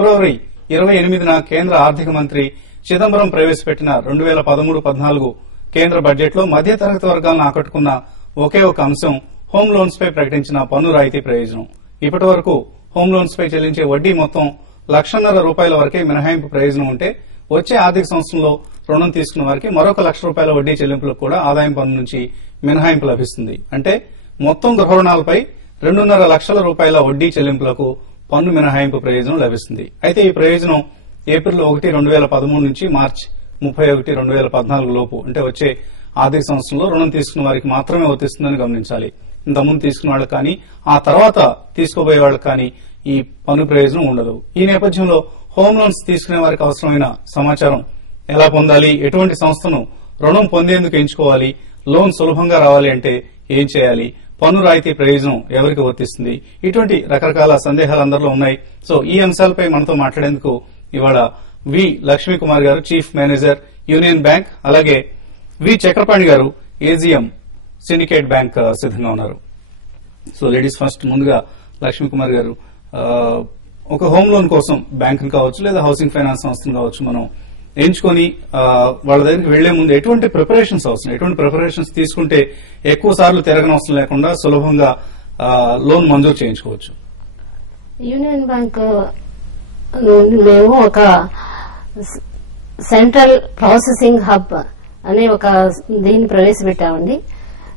ఫిబ్రవరి 28న కేంద్ర ఆర్థిక మంత్రి చిదంబరం ప్రవేశపెట్టిన 2013-14 కేంద్ర బడ్జెట్ లో మధ్యతరగతి వర్గాలను ఆకట్టుకున్న ఒకే ఒక అంశం హోమ్ లోన్స్ పై ప్రకటించిన పన్ను రాయితీ ప్రయోజనం. ఇప్పటి వరకు హోమ్ లోన్స్ పై చెల్లించే వడ్డీ మొత్తం ₹1,50,000 వరకే మినహాయింపు ప్రయోజనం ఉంటే వచ్చే ఆర్థిక సంవత్సరంలో రుణం తీసుకున్న వారికి మరొక ₹1,00,000 వడ్డీ చెల్లింపులకు కూడా ఆదాయం పన్ను నుంచి మినహాయింపు లభిస్తుంది. అంటే మొత్తం గృహ రుణాలపై ₹2.5 లక్షల వడ్డీ చెల్లింపులకు పన్ను మినహాయింపు ప్రయోజనం లభిస్తుంది. అయితే ఈ ప్రయోజనం ఏప్రిల్ 1, 2013 నుంచి మార్చి 31, 2014 లోపు అంటే వచ్చే ఆర్థిక సంవత్సరంలో రుణం తీసుకున్న వారికి మాత్రమే వర్తిస్తుందని గమనించాలి. ఇంతకుముందు తీసుకున్న వాళ్ళకి కానీ ఆ తర్వాత తీసుకోబోయే వాళ్ళకి కానీ ఈ పన్ను ప్రయోజనం ఉండదు. ఈ నేపథ్యంలో హోమ్ లోన్స్ తీసుకునే వారికి అవసరమైన సమాచారం ఎలా పొందాలి, ఎటువంటి సంస్థను రుణం పొందేందుకు ఎంచుకోవాలి, లోన్ సులభంగా రావాలి అంటే ఏం చేయాలి, పన్ను రాయితీ ప్రయోజనం ఎవరికి వర్తిస్తుంది, ఇటువంటి రకరకాల సందేహాలు అందరిలో ఉన్నాయి. సో ఈ అంశాలపై మనతో మాట్లాడేందుకు ఇవాళ వి లక్ష్మీకుమార్ గారు, చీఫ్ మేనేజర్, యూనియన్ బ్యాంక్, అలాగే వి చక్రపాణి గారు, ఏజిఎం సిండికేట్ బ్యాంక్ సిద్ధంగా ఉన్నారు. సో లేడీస్ ఫస్ట్, ముందుగా లక్ష్మీకుమార్ గారు, ఒక హోమ్ లోన్ కోసం బ్యాంకును కావచ్చు లేదా హౌసింగ్ ఫైనాన్స్ సంస్థను కావచ్చు మనం ఎంచుకొని వాళ్ళ దగ్గరికి వెళ్లే ముందు ఎటువంటి ప్రిపరేషన్స్ అవసరం, ఎటువంటి ప్రిపరేషన్స్ తీసుకుంటే ఎక్కువ సార్లు తిరగనవసరం లేకుండా సులభంగా లోన్ మంజూరు చేయించుకోవచ్చు? యూనియన్ బ్యాంక్ మేము ఒక సెంట్రల్ ప్రాసెసింగ్ హబ్ అనే ఒక దీన్ని ప్రవేశపెట్టామండి.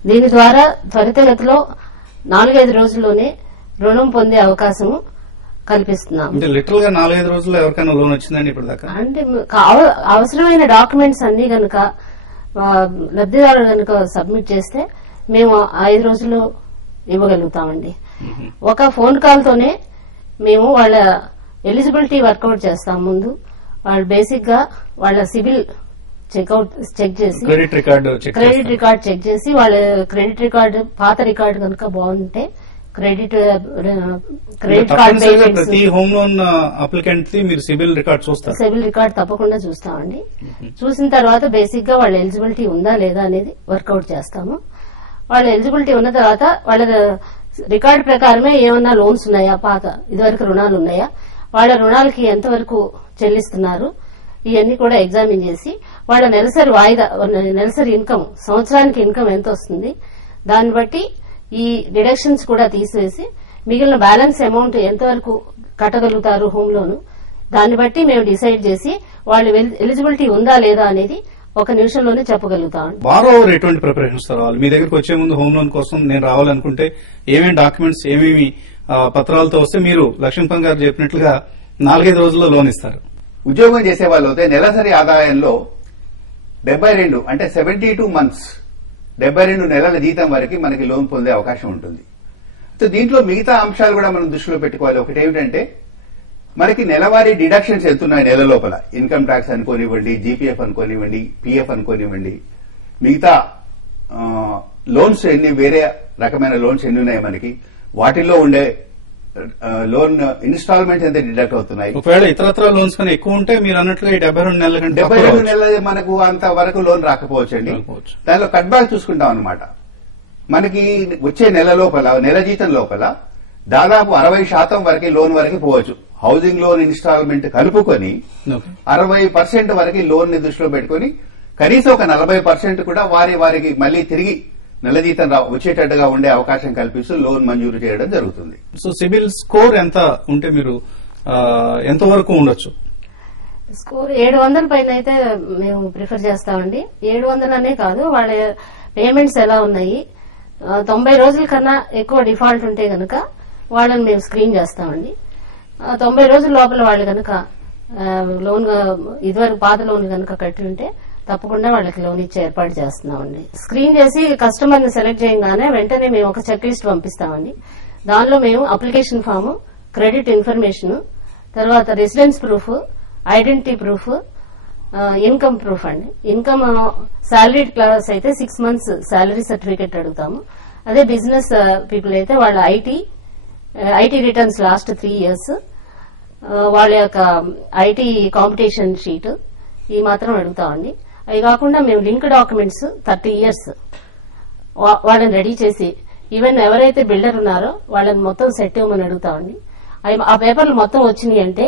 దీని ద్వారా త్వరితగతిలో 4-5 రోజుల్లోనే రుణం పొందే అవకాశం కల్పిస్తున్నాం. అంటే లిటరల్ గా 4-5 రోజుల్లో ఎవరికైనా లోన్ వచ్చిందండి ఇప్పుడు దాకా? అంటే అవసరమైన డాక్యుమెంట్స్ అన్ని గనక లబ్దిదారులు గనక సబ్మిట్ చేస్తే మేము 5 రోజుల్లో ఇవ్వగలుగుతామండి. ఒక ఫోన్ కాల్ తోనే మేము వాళ్ళ ఎలిజిబిలిటీ వర్కౌట్ చేస్తాం. ముందు వాళ్ళు బేసిక్ గా వాళ్ళ సివిల్ చెక్ చేసి, క్రెడిట్ రికార్డ్ చెక్ చేసి, వాళ్ళ క్రెడిట్ రికార్డు పాత రికార్డు కనుక బాగుంటే క్రెడిట్ కార్డ్ ప్రతి హోమ్ లోన్ అప్లికెంట్ మీరు సివిల్ రికార్డ్ చూస్తారు? సివిల్ రికార్డ్ తప్పకుండా చూస్తామండి. చూసిన తర్వాత బేసిక్ గా వాళ్ళ ఎలిజిబిలిటీ ఉందా లేదా అనేది వర్కౌట్ చేస్తాము. వాళ్ళ ఎలిజిబిలిటీ ఉన్న తర్వాత వాళ్ళ రికార్డు ప్రకారమే ఏమన్నా లోన్స్ ఉన్నాయా, పాత ఇదివరకు రుణాలు ఉన్నాయా, వాళ్ళ రుణాలకి ఎంతవరకు చెల్లిస్తున్నారు, ఇవన్నీ కూడా ఎగ్జామిన్ చేసి వాళ్ళ నెలసరి ఇన్కమ్, సంవత్సరానికి ఇన్కమ్ ఎంత వస్తుంది, దాన్ని బట్టి ఈ డిడక్షన్స్ కూడా తీసివేసి మిగిలిన బ్యాలెన్స్ అమౌంట్ ఎంతవరకు కట్టగలుగుతారు హోమ్ లోన్, దాన్ని బట్టి మేము డిసైడ్ చేసి వాళ్ళు ఎలిజిబిలిటీ ఉందా లేదా అనేది ఒక నిమిషంలోనే చెప్పగలుగుతాం. బారోవర్ ఎటువంటి ప్రిపరేషన్స్ రావాలి? మీ దగ్గరకు వచ్చే ముందు హోమ్ లోన్ కోసం నేను రావాలనుకుంటే ఏమేమి డాక్యుమెంట్స్, ఏమేమి పత్రాలతో వస్తే మీరు లక్ష్మీపన్ గారు చెప్పినట్లుగా 4-5 రోజుల్లో లోన్ ఇస్తారు? ఉద్యోగం చేసే వాళ్ళు అయితే నెలసరి ఆదాయంలో 72 అంటే 72 మంత్స్ 72 నెలల జీతం వరకు మనకి లోన్ పొందే అవకాశం ఉంటుంది. సో దీంట్లో మిగతా అంశాలు కూడా మనం దృష్టిలో పెట్టుకోవాలి. ఒకటి ఏమిటంటే మనకి నెలవారీ డిడక్షన్స్ ఎంతున్నాయి నెల లోపల, ఇన్కమ్ ట్యాక్స్ అనుకోనివ్వండి, జీపీఎఫ్ అనుకోనివ్వండి, పీఎఫ్ అనుకోనివ్వండి, మిగతా లోన్స్ ఎన్ని, వేరే రకమైన లోన్స్ ఎన్ని ఉన్నాయి మనకి, వాటిల్లో ఉండే లోన్ ఇన్స్టాల్మెంట్స్ ఎంత డిడక్ట్ అవుతున్నాయి. ఒకవేళ ఇతరత్ర లోన్స్ కన్నా ఎక్కువ ఉంటే మీరు అన్నట్లుగా 72 నెలల కంటే 72 నెలలు మనకు అంత వరకు లోన్ రాకపోవచ్చండి. దానిలో కట్ బ్యాక్ చూసుకుంటాం అనమాట. మనకి వచ్చే నెల లోపల, నెల జీతం లోపల దాదాపు 60% వరకు లోన్ వరకు పోవచ్చు. హౌసింగ్ లోన్ ఇన్స్టాల్మెంట్ కలుపుకొని 60% వరకు లోన్ ని దృష్టిలో పెట్టుకుని కనీసం ఒక 40% కూడా వారికి మళ్లీ తిరిగి నెల జీతం వచ్చేటట్టుగా ఉండే అవకాశం కల్పిస్తూ లోన్ మంజూరు చేయడం జరుగుతుంది. సో సిబిల్ స్కోర్ ఎంత ఉంటే మీరు ఎంతవరకు ఉండొచ్చు? స్కోర్ 700 పైన అయితే మేము ప్రిఫర్ చేస్తామండి. 700 అనే కాదు, వాళ్ళ పేమెంట్స్ ఎలా ఉన్నాయి, 90 రోజుల కన్నా ఎక్కువ డిఫాల్ట్ ఉంటే గనక వాళ్ళని మేము స్క్రీన్ చేస్తామండి. 90 రోజుల లోపల వాళ్ళు కనుక లోన్ ఇదివరకు పాత లోన్ కనుక కట్టి ఉంటే తప్పకుండా వాళ్ళకి లోన్ ఇచ్చే ఏర్పాటు చేస్తున్నామండి. స్క్రీన్ చేసి కస్టమర్ ని సెలెక్ట్ చేయగానే వెంటనే మేము ఒక చెక్ లిస్ట్ పంపిస్తామండి. దానిలో మేము అప్లికేషన్ ఫామ్, క్రెడిట్ ఇన్ఫర్మేషన్, తర్వాత residence proof, identity proof, income proof అండి. ఇన్కమ్ సాలరీడ్ క్లాస్ అయితే 6 months సాలరీ సర్టిఫికేట్ అడుగుతాము. అదే బిజినెస్ పీపుల్ అయితే వాళ్ళ ఐటీ రిటర్న్స్ లాస్ట్ 3 years, వాళ్ళ యొక్క ఐటీ కాంపిటీషన్ షీట్, ఈ మాత్రం అడుగుతామండి. అవి కాకుండా మేము లింక్ డాక్యుమెంట్స్ 30 years వాళ్ళని రెడీ చేసి, ఈవెన్ ఎవరైతే బిల్డర్ ఉన్నారో వాళ్ళని మొత్తం సెట్ ఇవ్వమని అడుగుతామండి. ఆ పేపర్లు మొత్తం వచ్చినాయి అంటే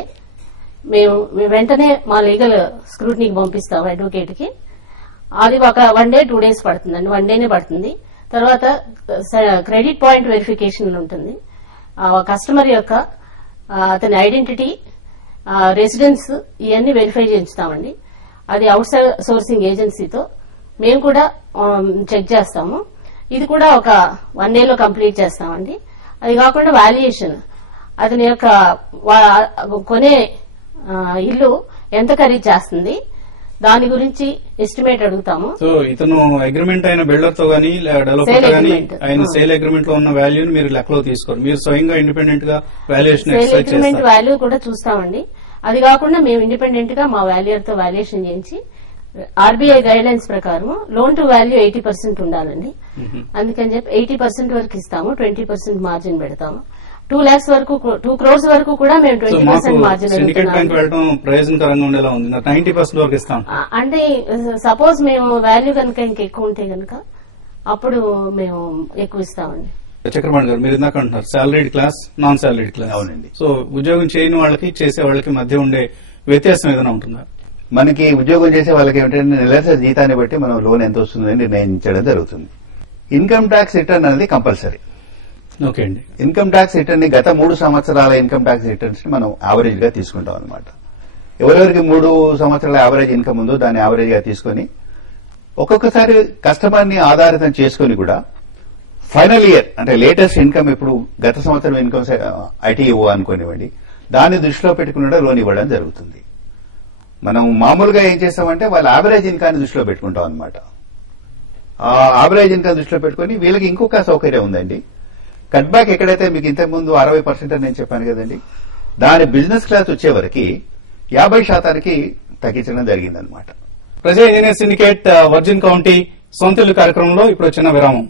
మేము వెంటనే మా లీగల్ స్క్రూటినీకి పంపిస్తాము అడ్వకేట్ కి. అది ఒక 1 day 2 days పడుతుందండి, 1 dayనే పడుతుంది. తర్వాత క్రెడిట్ పాయింట్ వెరిఫికేషన్ ఉంటుంది. కస్టమర్ యొక్క అతని ఐడెంటిటీ, రెసిడెన్స్ ఇవన్నీ వెరిఫై చేయించుతామండి. అది అవుట్ సోర్సింగ్ ఏజెన్సీతో మేము కూడా చెక్ చేస్తాము. ఇది కూడా ఒక 1 day లో కంప్లీట్ చేస్తామండి. అది కాకుండా వాల్యుయేషన్, అతని యొక్క కొనే ఇల్లు ఎంత ఖరీదు చేస్తుంది దాని గురించి ఎస్టిమేట్ అడుగుతాము. సో ఇతను అగ్రిమెంట్ అయిన బిల్డర్ తో గానీ డెవలపర్ తో గానీ ఆయన సేల్ అగ్రిమెంట్ లో ఉన్న వాల్యూని మీరు లెక్కలో తీసుకోరు, మీరు స్వయంగా ఇండిపెండెంట్ గా వాల్యుయేషన్ సేల్ అగ్రిమెంట్ వాల్యూ కూడా చూస్తామండి. అది కాకుండా మేము ఇండిపెండెంట్ గా మా వాల్యూయర్ తో వాల్యుయేషన్ చేయించి ఆర్బీఐ గైడ్ లైన్స్ ప్రకారం లోన్ టు వాల్యూ 80% ఉండాలండి. అందుకని చెప్పి 80% వరకు ఇస్తాము, 20% మార్జిన్ పెడతాము. 2 lakhs వరకు 2 crores వరకు కూడా మేము 20% మార్జిన్ సిండికేట్ బ్యాంక్ వెళ్ళడం ప్రయోజనకరంగా ఉండేలా ఉంది. 90% వరకు ఇస్తాం అంటే సపోజ్ మేము వాల్యూ కనుక ఇంకెక్కువ ఉంటే కనుక అప్పుడు మేము ఎక్కువ ఇస్తామండి. చక్రపాణి గారు, మీరు ఇందాక అంటున్నారు salaried class, non salaried class. అవునండి. సో ఉద్యోగం చేయని వాళ్ళకి చేసే వాళ్ళకి మధ్య ఉండే వ్యత్యాసం ఏదైనా ఉంటుందా? మనకి ఉద్యోగం చేసే వాళ్ళకి ఏమిటంటే నెలసరి జీతాన్ని బట్టి మనం లోన్ ఎంత వస్తుందని నిర్ణయించడం జరుగుతుంది. ఇన్కమ్ ట్యాక్స్ రిటర్న్ అనేది కంపల్సరీ. ఓకే అండి. ఇన్కమ్ ట్యాక్స్ రిటర్న్ ని గత 3 సంవత్సరాల ఇన్కమ్ ట్యాక్స్ రిటర్న్స్ ని మనం యావరేజ్ గా తీసుకుంటాం అనమాట. ఎవరెవరికి 3 సంవత్సరాల యావరేజ్ ఇన్కమ్ ఉందో దాన్ని యావరేజ్ గా తీసుకుని ఒక్కొక్కసారి కస్టమర్ ని ఆధారితం చేసుకుని కూడా ఫైనల్ ఇయర్ అంటే లేటెస్ట్ ఇన్కమ్ ఇప్పుడు గత సంవత్సరం ఇన్కమ్ ఐటీఓ అనుకోనివ్వండి, దాన్ని దృష్టిలో పెట్టుకుని లోన్ ఇవ్వడం జరుగుతుంది. మనం మామూలుగా ఏం చేస్తామంటే వాళ్ళ యావరేజ్ ఇన్కమ్ దృష్టిలో పెట్టుకుంటాం అనమాట. ఆ యావరేజ్ ఇన్కమ్ దృష్టిలో పెట్టుకుని వీళ్ళకి ఇంకొక సౌకర్యం ఉందండి. కట్ బ్యాక్ ఎక్కడైతే మీకు ఇంతకుముందు 60% అని నేను చెప్పాను కదండి, దాని బిజినెస్ క్లాస్ వచ్చే వరకు 50% తగ్గించడం జరిగిందనమాట. ప్రజా ఇంజనీర్ సిండికేట్ వర్జిన్ కౌంటీ సొంత ఇల్లు కార్యక్రమంలో ఇప్పుడు చిన్న విరామం.